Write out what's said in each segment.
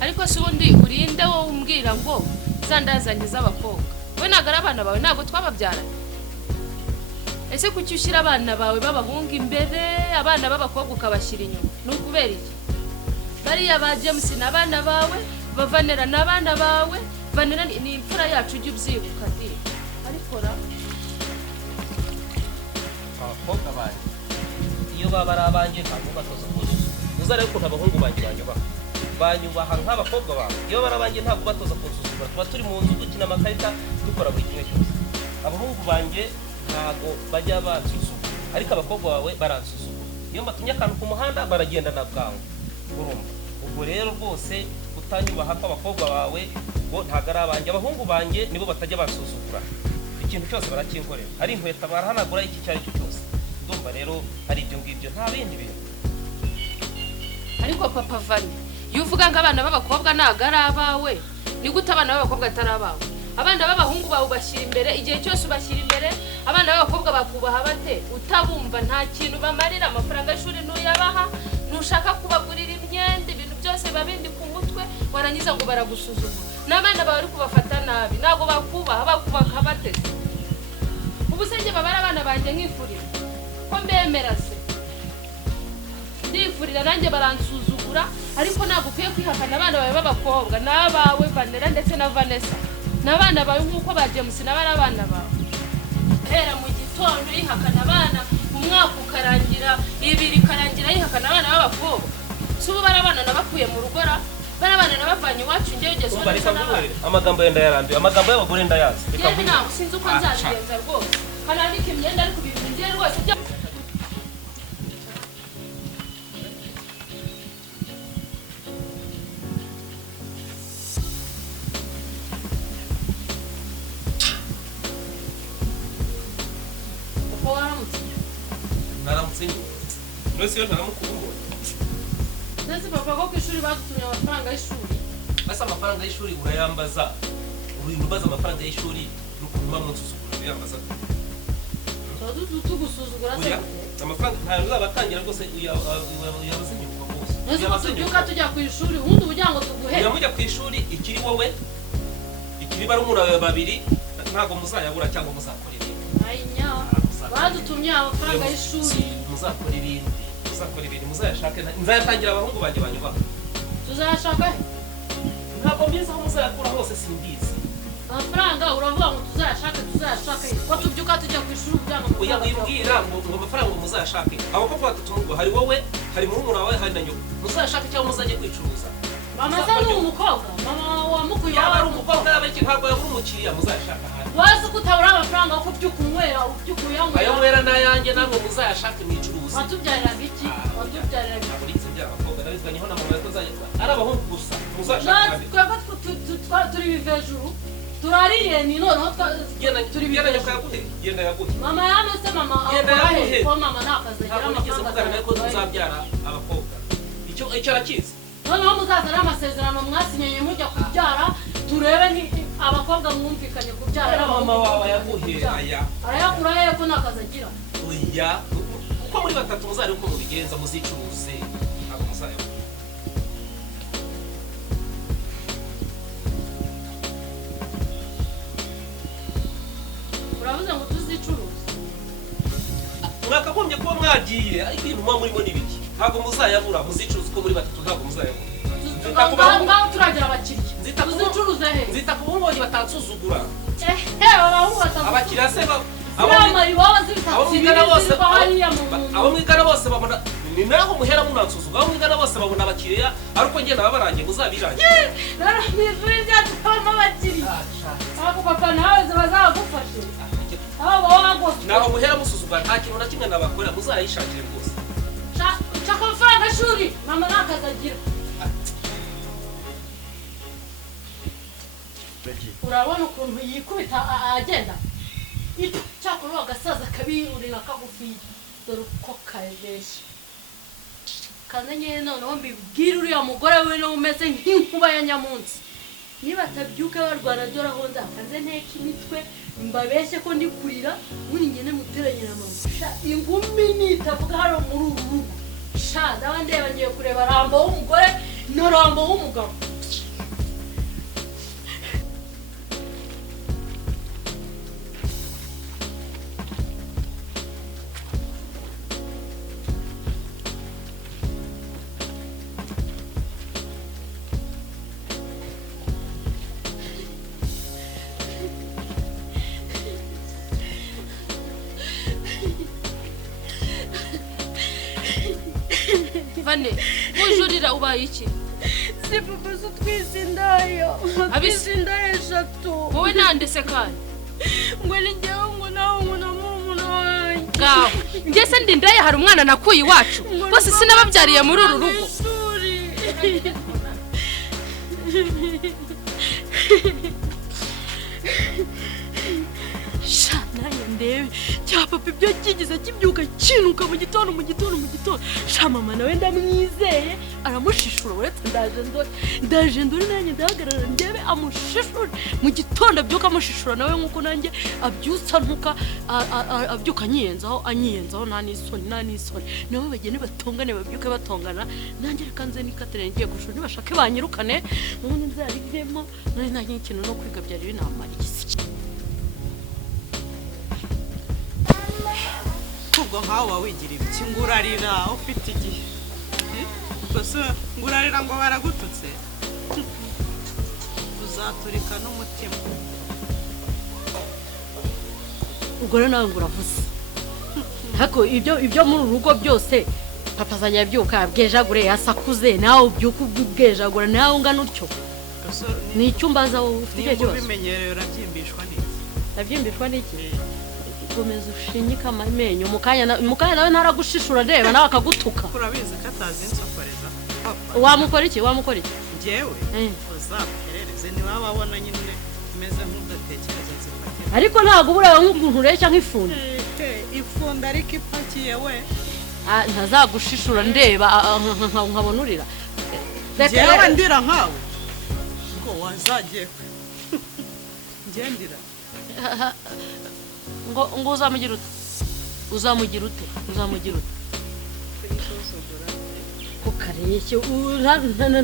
ariko si ubundi urinde wowe umbwira ngo zandazanye z'abakobwa we nagara abana bawe ntabwo twababyaranye ese kuki ushyira abana bawe b'abahungu imbere abana b'abakobwa ukabashyira inyuma ni ukubera iki bariya ba James n'abana bawe bavanera n'abana bawe vanera ni imfura yacu ujye ubyibuka di ariko ra abakobwa banjye iyo baba ari abanjye ntabwo batoza kuzuza uzarebe ukuntu abahungu banjye banyubaha nk'abakobwa bawe iyo baba ari abanjye ntabwo batoza kuzuza tuba turi mu nzu dukina amakarita dukora buri kimwe cyose abahungu banjye ntabwo bajya bansuzugura ariko abakobwa bawe baransuzugura iyo mbatumye akantu ku muhanda baragenda na bwangu urumva ubwo rero rwose utanyubaha kw'abakobwa bawe ngo ntabwo ari abanjye abahungu banjye nibo batajya bansuzugura ikintu cyose barakinkorera ari inkweto barahanagura iki cyari cyo cyose ndumva rero hari ibyo ngibyo nta bindi bintu ariko papa Vani iyo uvuga ngo abana b'abakobwa ntabwo ari abawe ni gute abana b'abakobwa atari abawe abana b'abahungu bawe ubashyira imbere igihe cyose ubashyira imbere abana b'abakobwa bakubaha bate utabumva nta kintu bamarira amafaranga y'ishuri ntuyabaha ntushaka kubagurira imyenda ibintu byose babindi ku mutwe warangiza ngo baragusuzugura n'abana bawe uri kubafata nabi ntabwo bakubaha bateze ubusenge babara abana banjye nk'ifurira ko mbemera se ndifurira nanjye baransuzugura ariko ntabwo ukwiye kwihakana abana bawe b'abakobwa n'abawe Vanera ndetse na Vanessa n'abana bawe nk'uko ba James n'abari abana bawe hera mu gitondo yihakana abana umwaka ukarangira ibiri karangira yihakana abana b'abakobwa si ubu barabana nabakuye mu rugora barabana nabavanye iwacu njye ugeze amagambo yenda yarambiwe amagambo y'abagore ndayazi yewe ntabwo sinzi uko nzabigenza rwose kanandika imyenda ariko ibintu ngiye rwose naramutse nose yo ntaramukubonye nese papa ko kwishuri bagutumye amafaranga y'ishuri basa amafaranga y'ishuri urayambaza urimbaza amafaranga y'ishuri n'ukuma mu nsusugura uyambaza tugusuzugura se amafaranga ntayo uzabatangira rwose uyabaze nyuma rwose nese tubyuka tujya ku ishuri ubundi ubugira ngo tuguhe mujya ku ishuri ikiri wowe ikiri barumuna bawe babiri ntabwo muzayabura cyangwa muzakora ibintu ayinya badutumye amafaranga y'ishuri muzakora ibintu muzayashake nzayatangira abahungu banjye banyubaha tuzayashaka he ntabwo mbizi aho muzayakura hose simbizi amafaranga uravuga ngo tuzayashaka he ko tubyuka tujya ku ishuri kugira ngo wibwira ngo amafaranga muzayashake abakobwa batatu mu rugo hari wowe hari murumuna wawe hari na nyoko muzayashake cyangwa muzajye kwicuruza mama se ni umukobwa mama wamukuye yaba ari umukobwa yaba iki ntabwo yabura umukiriya muzayashaka ahandi wazi ko utabura amafaranga yo kubyuka unywera ubyuka uyanywera ayo nwera n'ayanjye namwe muzayashake mwicuruza watubyariraga iki watubyariraga ntabwo uretse by'abakobwa nabizwanyeho na mama yakoze ari abahungu gusa muzayashake twebwe turi bivejuru turariye ni noneho turi bivejuru genda yaguhe mama yamese mama akora he ko mama nta kazi agira amafaranga ko tuzabyara abakobwa icyo arakizi noneho muzazana amasezerano mwasinyanye mujya kubyara turebe ni abakobwa mwumvikanye kubyara mama wawe yaguhe arayakura he ko nta kazi agira oya uko muri batatu muzari uko mubigenza muzicuruze ntabwo muzayabona uravuze ngo tuzicuruze mwakagombye kuba mwagiye ariko ibintu muba murimo n'ibiki ntabwo muzayabura muzicuruza uko muri batatu ntabwo muzayabura ngaho turagira abakiriya tuzicuruze he nzita ku bungobyi batansuzugura abahungu batatu abakiriya se abo mwigana bose babona ni naho muhera munansuzugura abo mwigana bose babona abakiriya ariko njye naba barangiye muzabirangiye rero mw'ishuri ryacu habamo abakiriya ako papa nawe ziba zagufashe naho muhera musuzugura nta kintu na kimwe nabakorera muzayishakire rwose shaka amafaranga y'ishuri mama nta kazi agira urabona ukuntu yikubita agenda cyakora agasaza kabiruri na kagufi dore uko kajesha kandi nyine noneho mbibwira uriya mugore we no umeze nk'inkuba ya nyamunsi niba atabyuka barwana dore aho nzakanze nteka imitwe mbabeshye ko ndi kurira muri ngene muteranye na mama sha ingumi nitavuga hano muri uru rugo sha ndaba ndeba ngiye kureba Rambo w'umugore no Rambo w'umugabo bane mujurira ubaye iki si papa so twise indaya twise indaya eshatu wowe nandese kandi ngo ni njyewe ngo nawe ngo na murumuna wanjye ngaho njye se ndi indaya hari umwana nakuye iwacu bose sinababyariye muri uru rugo naye ndebe cya papa ibyo kigize kibyuka kinuka mu gitondo sha mama nawe ndamwizeye aramushishura uretse ndaje ndore nanjye ndahagarara ndebe amushishura mu gitondo abyuka amushishura nawe nkuko nanjye abyutsa ntuka abyuka anyiyenzaho nta n'isoni nabo bagene batongane babyuke batongana nanjye reka nze nikatere ngiye gushura nibashake banyirukane none nzarivemo none nta kintu no kwiga byari binamara igisi ubwo nkaho wawigira ibiki ngurarira ufite igihe gusa ngurarira ngo baragututse uzaturika n'umutima ubwo rero nawe nguravuze hako ibyo muri urugo byose papa azajya abyuka bwejagure yasakuze nawe ubyuka ubwejagura nawe ungana utyo ni icyumbaza wowe ufite igihe cyose ubimenyereye urabyimbishwa n'iki urabyimbishwa n'iki komeza ushinyika amenyo mukanya nawe ntaragushishura reba nawe akagutuka urabizi ko atazi insokoreza wamukora iki njyewe uzaperereze niwaba abona nyine umeze nk'udatekereza zipakiye ariko ntabwo uburawe nk'ukuntu ureshya nk'ifunda ifunda ariko ipakiye we ntazagushishura ndeba nkabona urira njyewe ndira nkawe ngo wazagiye ngendira ngo uzamugira ute ko kareshya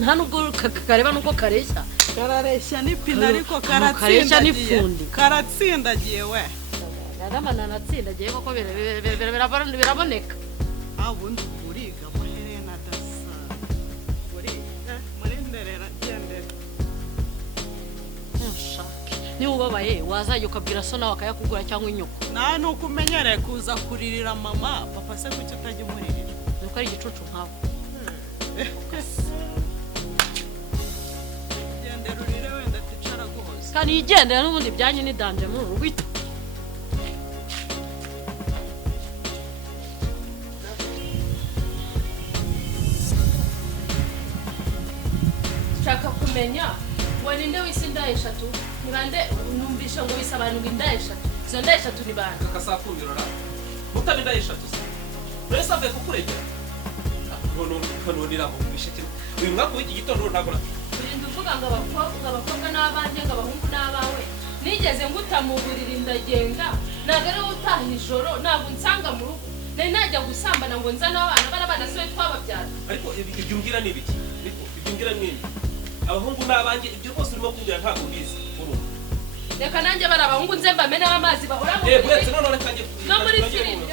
nta nubwo kareba nuko kareshya karareshya n'ipine ariko karatsindagiye we naramana natsindagiye koko biraboneka ubundi uriga amaherena adasa uriga muri nderera gendera niba ubabaye wazajya ukabwira so nawe akayakugura cyangwa inyoko nawe ni uko umenyereye kuza kuririra mama papa se kuki utajya umuririra nuko ari igicucu nkawe gendera urire wenda ticara guhoza kandi yigendera n'ubundi ibyanyu ni danje muri uru rwito shaka kumenya ngo ninde wise indaya eshatu nibande numvisha ngo bisobanura indaya eshatu izo ndaya eshatu ni bande akasakumirora mutaba indaya eshatu se urese avuye kukuregera nonira ngo bisheke uyu mwaka w'iki gitondo ntabwo urinda uvuga ngo abakobwa n'abandi ngo abahungu n'abawe nigeze ngutamuburira indagenda ntabwo ari wowe utaha ijoro ntabwo nsanga mu rugo nari najya gusambana ngo nzane abana siwe twababyara ariko ibyo umbwira ni ibiki ibyo umbwira ni ibi abahungu n'abanjye ibyo bose urimo kumbwira ntabwo bizi reka nanjye bari abahungu nze mbameneho amazi bahora mu buretse none reka njye no muri filime